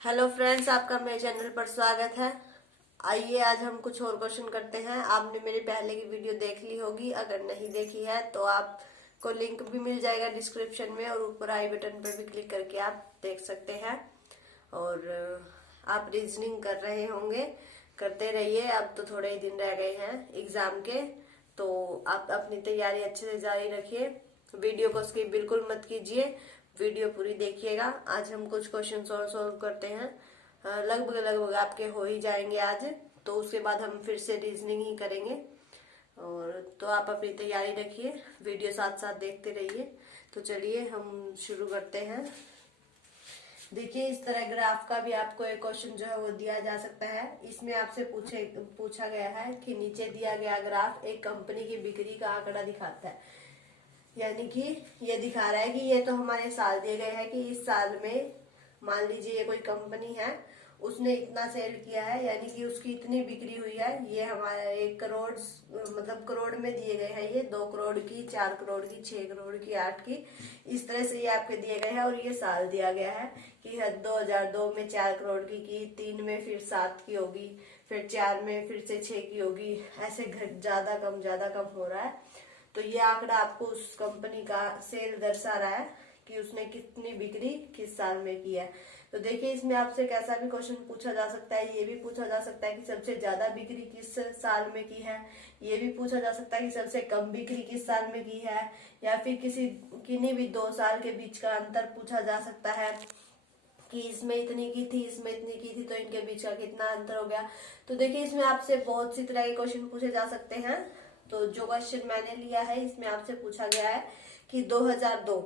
Hello friends, आपका मेरे channel पर स्वागत है। आइए आज हम कुछ और क्वेश्चन करते हैं। आपने मेरी पहले की वीडियो देख ली होगी, अगर नहीं देखी है तो आपको लिंक भी मिल जाएगा डिस्क्रिप्शन में और ऊपर आई बटन पर भी क्लिक करके आप देख सकते हैं। और आप रीजनिंग कर रहे होंगे, करते रहिए। अब तो थोड़े ही दिन रह गए हैं एग्जाम के, तो आप अपनी तैयारी अच्छे से जारी रखिए। वीडियो को स्किप बिल्कुल मत कीजिए, वीडियो पूरी देखिएगा। आज हम कुछ क्वेश्चन और सॉल्व करते हैं। लगभग लगभग आपके हो ही जाएंगे आज, तो उसके बाद हम फिर से रीजनिंग ही करेंगे। और तो आप अपनी तैयारी रखिए, वीडियो साथ साथ देखते रहिए। तो चलिए हम शुरू करते हैं। देखिए, इस तरह ग्राफ का भी आपको एक क्वेश्चन जो है वो दिया जा सकता है। इसमें आपसे पूछा गया है कि नीचे दिया गया ग्राफ एक कंपनी की बिक्री का आंकड़ा दिखाता है। यानी कि ये दिखा रहा है कि ये तो हमारे साल दिए गए हैं कि इस साल में मान लीजिए ये कोई कंपनी है, उसने इतना सेल किया है, यानी कि उसकी इतनी बिक्री हुई है। ये हमारा 1 करोड़ मतलब करोड़ में दिए गए हैं। ये 2 करोड़ की, 4 करोड़ की, 6 करोड़ की, 8 की, इस तरह से ये आपके दिए गए हैं। और ये साल दिया गया है कि 2002 में 4 करोड़ की, 3 में फिर 7 की होगी, फिर 4 में फिर से 6 की होगी। ऐसे घट ज्यादा कम हो रहा है। तो ये आंकड़ा आपको उस कंपनी का सेल दर्शा रहा है कि उसने कितनी बिक्री किस साल में की है। तो देखिए, इसमें आपसे कैसा भी क्वेश्चन पूछा जा सकता है। ये भी पूछा जा सकता है कि सबसे ज्यादा बिक्री किस साल में की है। ये भी पूछा जा सकता है कि सबसे कम बिक्री किस साल में की है। या फिर किन्हीं भी 2 साल के बीच का अंतर पूछा जा सकता है कि इसमें इतनी की थी, इसमें इतनी की थी, तो इनके बीच का कितना अंतर हो गया। तो देखिए, इसमें आपसे बहुत सी तरह के क्वेश्चन पूछे जा सकते हैं। तो जो क्वेश्चन मैंने लिया है, इसमें आपसे पूछा गया है कि 2002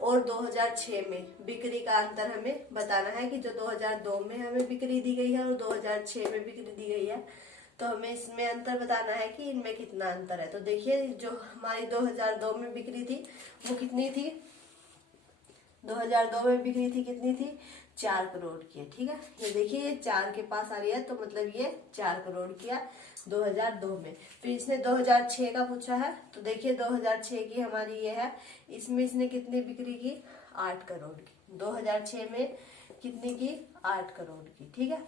और 2006 में बिक्री का अंतर हमें बताना है। कि जो 2002 में हमें बिक्री दी गई है और 2006 में बिक्री दी गई है, तो हमें इसमें अंतर बताना है कि इनमें कितना अंतर है। तो देखिए, जो हमारी 2002 में बिक्री थी वो कितनी थी? 2002 में बिक्री थी कितनी थी? 4 करोड़ की है। ठीक है, ये देखिए, ये 4 के पास आ रही है, तो मतलब ये 4 करोड़ की है 2002 में। फिर इसने 2006 का पूछा है, तो देखिए 2006 की हमारी ये है। इसमें इसने कितनी बिक्री की? 8 करोड़ की। 2006 में कितनी की? 8 करोड़ की। ठीक है,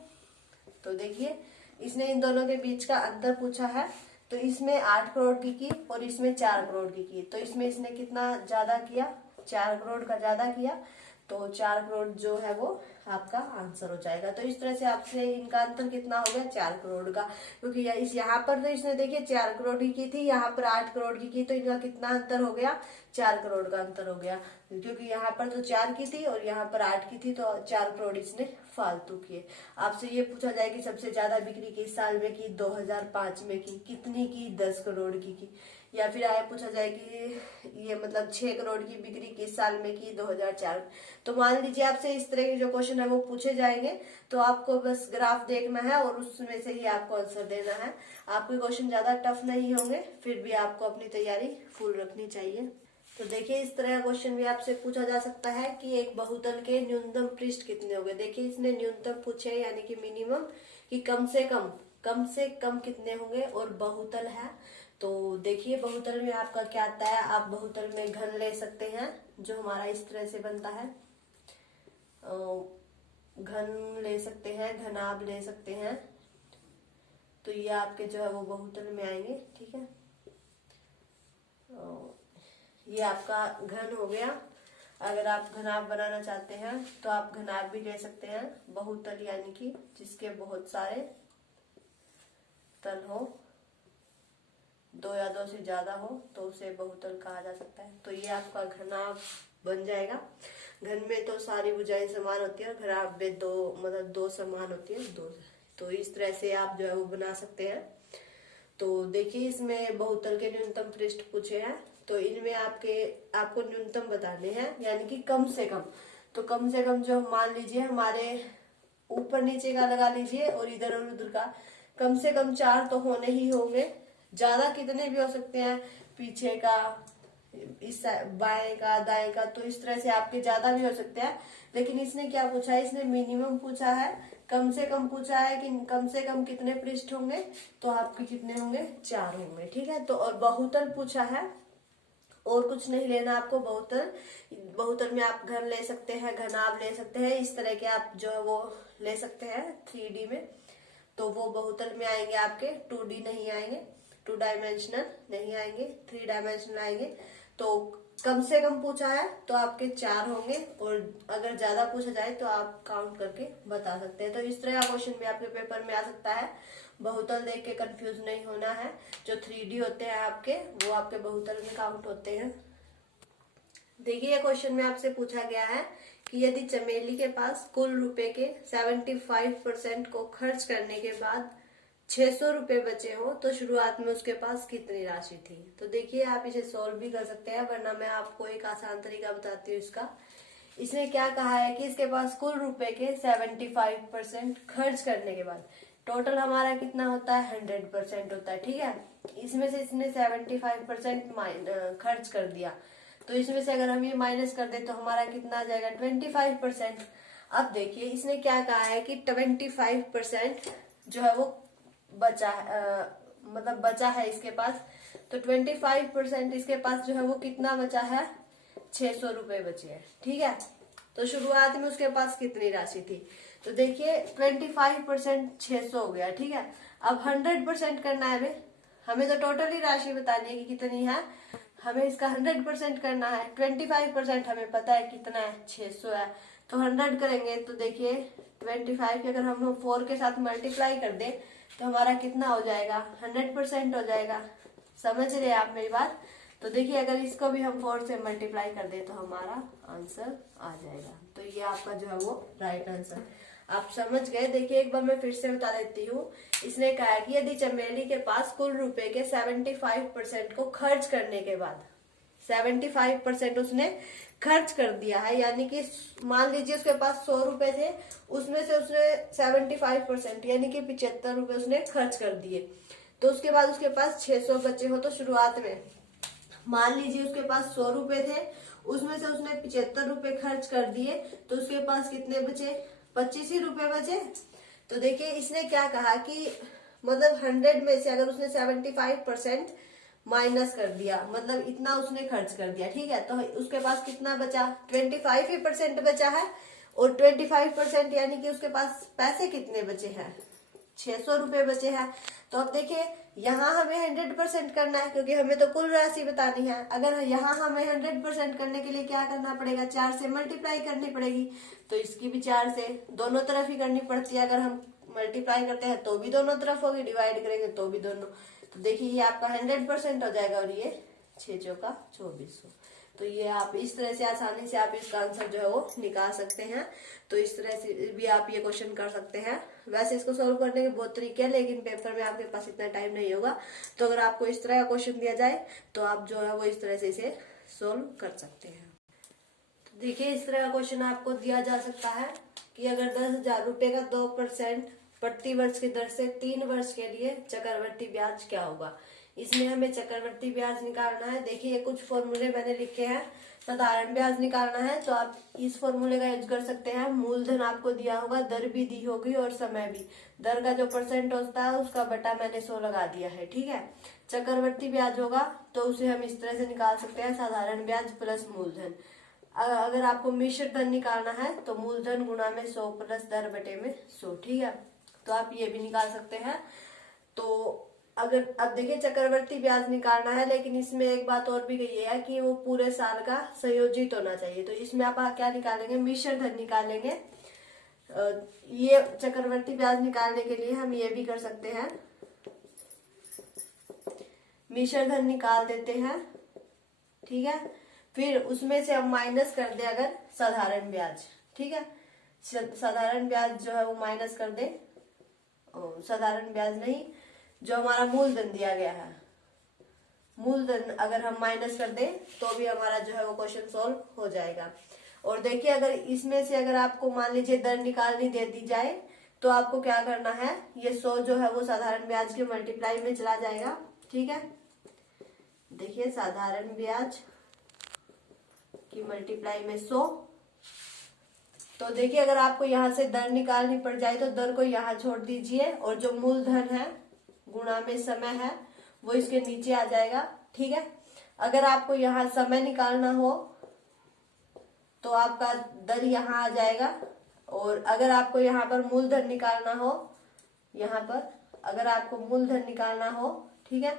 तो देखिए, इसने इन दोनों के बीच का अंतर पूछा है। तो इसमें 8 करोड़ की और इसमें 4 करोड़ की। तो इसमें इसने कितना ज्यादा किया? 4 करोड़ का ज्यादा किया। तो 4 करोड़ जो है वो आपका आंसर हो जाएगा। तो इस तरह से आपसे इनका अंतर कितना हो गया? 4 करोड़ का। क्योंकि इस यहाँ पर तो इसने देखिए 4 करोड़ की थी, यहाँ पर 8 करोड़ की, तो इनका कितना अंतर हो गया? 4 करोड़ का अंतर हो गया। क्योंकि यहाँ पर तो 4 की थी और यहाँ पर 8 की थी, तो 4 करोड़ इसने फालतू किए। आपसे ये पूछा जाए कि सबसे ज्यादा बिक्री किस साल में की? 2005 में की। कितनी की? 10 करोड़ की। या फिर आगे पूछा जाए कि ये मतलब 6 करोड़ की बिक्री किस साल में की? 2004। तो मान लीजिए आपसे इस तरह के जो क्वेश्चन है वो पूछे जाएंगे, तो आपको बस ग्राफ देखना है और उसमें से ही आपको आंसर देना है। आपके क्वेश्चन ज्यादा टफ नहीं होंगे, फिर भी आपको अपनी तैयारी फुल रखनी चाहिए। तो देखिए, इस तरह का क्वेश्चन भी आपसे पूछा जा सकता है कि एक बहुतल के न्यूनतम पृष्ठ कितने होंगे। देखिए, इसने न्यूनतम पूछे यानी कि मिनिमम, कि कम से कम कितने होंगे, और बहुतल है। तो देखिए, बहुतल में आपका क्या आता है? आप बहुतल में घन ले सकते हैं, जो हमारा इस तरह से बनता है। घन ले सकते हैं, घनाभ ले सकते हैं। तो ये आपके जो है वो बहुतल में आएंगे। ठीक है, ये आपका घन हो गया। अगर आप घनाभ बनाना चाहते हैं तो आप घनाभ भी ले सकते हैं। बहुतल यानी कि जिसके बहुत सारे तल हो, 2 या 2 से ज्यादा हो, तो उसे बहुतल कहा जा सकता है। तो ये आपका घनाभ बन जाएगा। घन में तो सारी भुजाएं समान होती है, और घनाभ में मतलब 2 समान होती है, 2। तो इस तरह से आप जो है वो बना सकते हैं। तो देखिए, इसमें बहुतल के न्यूनतम पृष्ठ पूछे हैं, तो इनमें आपको न्यूनतम बताने हैं, यानी कि कम से कम। तो कम से कम जो मान लीजिए हमारे ऊपर नीचे का लगा लीजिए और इधर और उधर का, कम से कम 4 तो होने ही होंगे। ज्यादा कितने भी हो सकते हैं, पीछे का, इस बाएं का, दाएं का, तो इस तरह से आपके ज्यादा भी हो सकते हैं। लेकिन इसने क्या पूछा है? इसने मिनिमम पूछा है, कम से कम पूछा है कि कम से कम कितने पृष्ठ होंगे, तो आपके कितने होंगे? 4 होंगे। ठीक है, तो और बहुतल पूछा है, और कुछ नहीं लेना आपको। बहुतल, बहुतल में आप घन ले सकते हैं, घनाभ ले सकते हैं, इस तरह के आप जो है वो ले सकते हैं 3D में। तो वो बहुतल में आएंगे आपके, 2D नहीं आएंगे, 2 डायमेंशनल नहीं आएंगे, 3 डायमेंशनल आएंगे। तो कम से कम पूछा है तो आपके 4 होंगे, और अगर ज्यादा पूछा जाए तो आप काउंट करके बता सकते हैं। तो इस तरह का क्वेश्चन भी आपके पेपर में आ सकता है। बहुतल देख के कंफ्यूज नहीं होना है। जो 3D होते हैं आपके, वो आपके बहुतल में काउंट होते हैं। देखिए क्वेश्चन में आपसे पूछा गया है कि यदि चमेली के पास कुल रुपए के 75% को खर्च करने के बाद 600 रुपए बचे हो तो शुरुआत में उसके पास कितनी राशि थी। तो देखिए आप इसे सॉल्व भी कर सकते हैं, वरना मैं आपको एक आसान तरीका बताती हूँ इसका। इसने क्या कहा है कि इसके पास कुल रुपए के 75% खर्च करने के बाद टोटल हमारा कितना होता है, 100% होता है। ठीक है, इसमें से इसने 75% खर्च कर दिया, तो इसमें से अगर हम ये माइनस कर दे तो हमारा कितना आ जाएगा, 25%। अब देखिए इसने क्या कहा है कि 25% जो है वो बचा है, मतलब बचा है इसके पास। तो 25% इसके पास जो है वो कितना बचा है, 600 रुपए बचे हैं। ठीक है, तो शुरुआत में उसके पास कितनी राशि थी। तो देखिए 25% 600 हो गया। ठीक है, अब 100% करना है हमें तो टोटल ही राशि बतानी है कि कितनी है, हमें इसका 100% करना है। 25% हमें पता है कितना है, 600 है, तो 100 करेंगे तो देखिए 25 के अगर हम 4 के साथ मल्टीप्लाई कर दें तो हमारा कितना हो जाएगा, 100% हो जाएगा। समझ रहे आप मेरी बात। तो देखिए अगर इसको भी हम 4 से मल्टीप्लाई कर दें तो हमारा आंसर आ जाएगा। तो ये आपका जो है वो राइट आंसर आप समझ गए। देखिए एक बार मैं फिर से बता देती हूँ। इसने कहा है कि यदि चमेली के पास कुल रुपए के 75% को खर्च करने के बाद 75% उसने खर्च कर दिया है, यानी कि मान लीजिए उसके पास 100 रुपए थे, उसमें से उसने 75% यानी कि 75 रुपए उसने खर्च कर दिए। तो उसके बाद उसके पास 600 बचे हो, तो शुरुआत में मान लीजिए उसके पास 100 रुपए थे, उसमें से उसने 75 रुपए खर्च कर दिए, तो उसके पास कितने बचे, 25 ही रुपए बचे। तो देखिए इसने क्या कहा कि मतलब 100 में से अगर उसने 75% माइनस कर दिया, मतलब इतना उसने खर्च कर दिया। ठीक है, तो उसके पास कितना बचा, 25% बचा है, और 25% यानी कि उसके पास पैसे कितने बचे हैं, 600 रुपए बचे हैं। तो अब देखिए यहाँ हमें 100% करना है, क्योंकि हमें तो कुल राशि बतानी है। अगर यहाँ हमें 100% करने के लिए क्या करना पड़ेगा, 4 से मल्टीप्लाई करनी पड़ेगी। तो इसकी भी 4 से, दोनों तरफ ही करनी पड़ती है। अगर हम मल्टीप्लाई करते हैं तो भी दोनों तरफ होगी, डिवाइड करेंगे तो भी दोनों। तो देखिए ये आपका 100% हो जाएगा, और ये 6 चौका 2400। तो ये आप इस तरह से आसानी से आप इसका आंसर जो है वो निकाल सकते हैं। तो इस तरह से भी आप ये क्वेश्चन कर सकते हैं। वैसे इसको सोल्व करने के बहुत तरीके हैं, लेकिन पेपर में आपके पास इतना टाइम नहीं होगा। तो अगर आपको इस तरह का क्वेश्चन दिया जाए तो आप जो है वो इस तरह से इसे सोल्व कर सकते हैं। तो देखिए इस तरह का क्वेश्चन आपको दिया जा सकता है कि अगर 10,000 रुपए का 2% प्रति वर्ष की दर से 3 वर्ष के लिए चक्रवृद्धि ब्याज क्या होगा। इसमें हमें चक्रवृद्धि ब्याज निकालना है। देखिए कुछ फॉर्मूले मैंने लिखे हैं। साधारण ब्याज निकालना है तो आप इस फॉर्मूले का यूज कर सकते हैं। मूलधन आपको दिया होगा, दर भी दी होगी और समय भी। दर का जो % होता है उसका बटा मैंने 100 लगा दिया है। ठीक है, चक्रवृद्धि ब्याज होगा तो उसे हम इस तरह से निकाल सकते हैं, साधारण ब्याज प्लस मूलधन। अगर आपको मिश्र धन निकालना है तो मूलधन गुणा में 100 प्लस दर बटे में 100। ठीक है, तो आप ये भी निकाल सकते हैं। तो अगर अब देखिए चक्रवृद्धि ब्याज निकालना है, लेकिन इसमें एक बात और भी गई है कि वो पूरे साल का संयोजित होना चाहिए। तो इसमें आप क्या निकालेंगे, मिश्र धन निकालेंगे। ये चक्रवृद्धि ब्याज निकालने के लिए हम ये भी कर सकते हैं, मिश्र धन निकाल देते हैं। ठीक है, फिर उसमें से हम माइनस कर दे अगर साधारण ब्याज। ठीक है, साधारण ब्याज जो है वो माइनस कर दे, साधारण ब्याज नहीं, जो हमारा मूलधन दिया गया है, मूलधन अगर हम माइनस कर दें तो भी हमारा जो है वो क्वेश्चन सॉल्व हो जाएगा। और देखिए अगर इसमें से अगर आपको मान लीजिए दर निकालनी दे दी जाए तो आपको क्या करना है, ये 100 जो है वो साधारण ब्याज के मल्टीप्लाई में चला जाएगा। ठीक है, देखिए साधारण ब्याज की मल्टीप्लाई में 100। तो देखिए अगर आपको यहाँ से दर निकालनी पड़ जाए तो दर को यहाँ छोड़ दीजिए, और जो मूलधन है गुणा में समय है वो इसके नीचे आ जाएगा। ठीक है, अगर आपको यहाँ समय निकालना हो तो आपका दर यहाँ आ जाएगा, और अगर आपको यहाँ पर मूलधन निकालना हो, यहाँ पर अगर आपको मूलधन निकालना हो, ठीक है,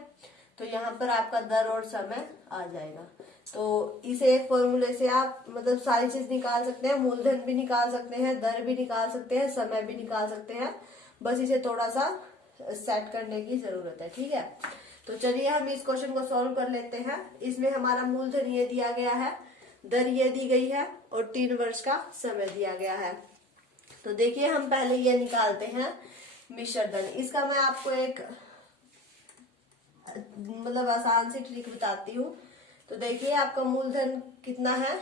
तो यहाँ पर आपका दर और समय आ जाएगा। तो इस एक फॉर्मूले से आप मतलब सारी चीज निकाल सकते हैं, मूलधन भी निकाल सकते हैं, दर भी निकाल सकते हैं, समय भी निकाल सकते हैं। बस इसे थोड़ा सा सेट करने की जरूरत है, ठीक है। तो चलिए हम इस क्वेश्चन को सॉल्व कर लेते हैं। इसमें हमारा मूलधन ये दिया गया है, दर ये दी गई है और 3 वर्ष का समय दिया गया है। तो देखिए हम पहले ये निकालते हैं मिश्र धन। इसका मैं आपको एक मतलब आसान सी ट्रिक बताती हूँ। तो देखिए आपका मूलधन कितना है,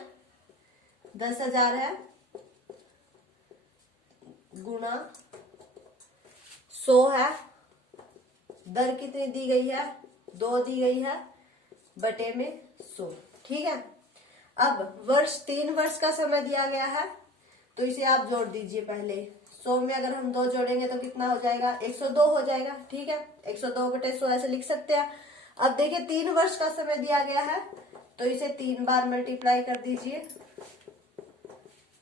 10,000 है, गुणा 100 है, दर कितनी दी गई है, 2 दी गई है, बटे में 100, ठीक है। अब 3 वर्ष का समय दिया गया है, तो इसे आप जोड़ दीजिए। पहले 100 में अगर हम 2 जोड़ेंगे तो कितना हो जाएगा, 102 हो जाएगा, ठीक है। 102 बटे 100 ऐसे लिख सकते हैं। अब देखिए 3 वर्ष का समय दिया गया है, तो इसे 3 बार मल्टीप्लाई कर दीजिए।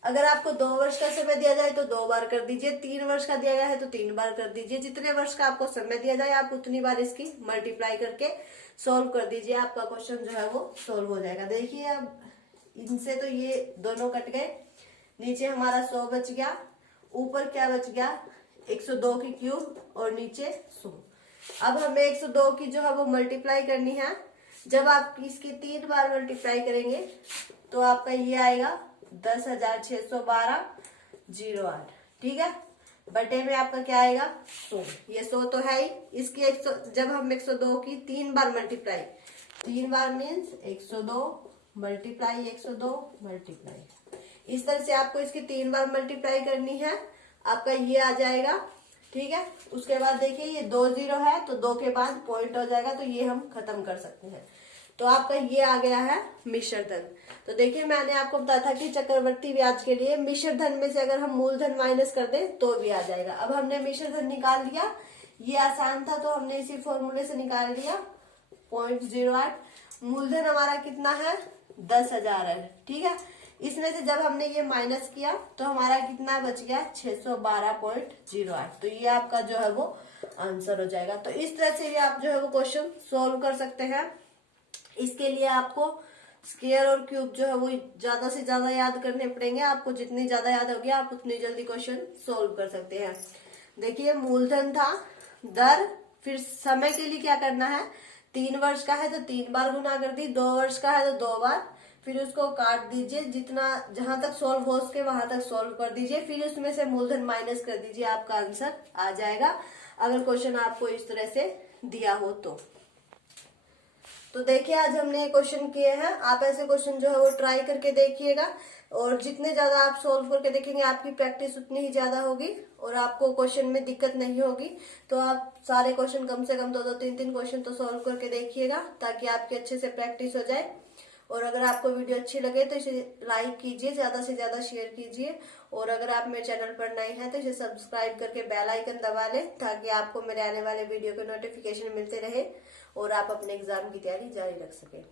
अगर आपको 2 वर्ष का समय दिया जाए तो 2 बार कर दीजिए, 3 वर्ष का दिया गया है तो 3 बार कर दीजिए। जितने वर्ष का आपको समय दिया जाए आप उतनी बार इसकी मल्टीप्लाई करके सोल्व कर दीजिए, आपका क्वेश्चन जो है वो सोल्व हो जाएगा। देखिए अब इनसे तो ये दोनों कट गए, नीचे हमारा 100 बच गया, ऊपर क्या बच गया, 102 की क्यूब और नीचे 100। अब हमें 102 की जो है वो मल्टीप्लाई करनी है। जब आप इसकी 3 बार मल्टीप्लाई करेंगे तो आपका ये आएगा 10,612.08, ठीक है। बटे में आपका क्या आएगा, 100। ये 100 तो है ही, इसकी 100 जब हम 102 की 3 बार मल्टीप्लाई, 3 बार मीन्स 102 मल्टीप्लाई 102 मल्टीप्लाई, इस तरह से आपको इसकी 3 बार मल्टीप्लाई करनी है। आपका ये आ जाएगा, ठीक है। उसके बाद देखिए ये 2 0 है तो 2 के बाद पॉइंट हो जाएगा, तो ये हम खत्म कर सकते हैं। तो आपका ये आ गया है मिश्र धन। तो देखिए मैंने आपको बताया था कि चक्रवर्ती ब्याज के लिए मिश्र धन में से अगर हम मूलधन माइनस कर दें तो भी आ जाएगा। अब हमने मिश्र धन निकाल लिया, ये आसान था तो हमने इसी फॉर्मूले से निकाल लिया 0.08। मूलधन हमारा कितना है, 10,000 है, ठीक है। इसमें से जब हमने ये माइनस किया तो हमारा कितना बच गया, 612.08। तो ये आपका जो है वो आंसर हो जाएगा। तो इस तरह से भी आप जो है वो क्वेश्चन सोल्व कर सकते हैं। इसके लिए आपको स्क्वायर और क्यूब जो है वो ज्यादा से ज्यादा याद करने पड़ेंगे। आपको जितनी ज्यादा याद होगी आप उतनी जल्दी क्वेश्चन सोल्व कर सकते हैं। देखिए मूलधन था, दर, फिर समय के लिए क्या करना है, 3 वर्ष का है तो 3 बार गुना कर दी, 2 वर्ष का है तो 2 बार, फिर उसको काट दीजिए, जितना जहां तक सोल्व हो सके वहां तक सोल्व कर दीजिए, फिर उसमें से मूलधन माइनस कर दीजिए, आपका आंसर आ जाएगा, अगर क्वेश्चन आपको इस तरह से दिया हो तो देखिए आज हमने ये क्वेश्चन किए हैं। आप ऐसे क्वेश्चन जो है वो ट्राई करके देखिएगा, और जितने ज्यादा आप सोल्व करके देखेंगे आपकी प्रैक्टिस उतनी ही ज्यादा होगी और आपको क्वेश्चन में दिक्कत नहीं होगी। तो आप सारे क्वेश्चन कम से कम 2-2, 3-3 क्वेश्चन तो सोल्व करके देखिएगा, ताकि आपकी अच्छे से प्रैक्टिस हो जाए। और अगर आपको वीडियो अच्छी लगे तो इसे लाइक कीजिए, ज्यादा से ज्यादा शेयर कीजिए, और अगर आप मेरे चैनल पर नए हैं तो इसे सब्सक्राइब करके बेल आइकन दबा लें, ताकि आपको मेरे आने वाले वीडियो के नोटिफिकेशन मिलते रहे और आप अपने एग्जाम की तैयारी जारी रख सकें।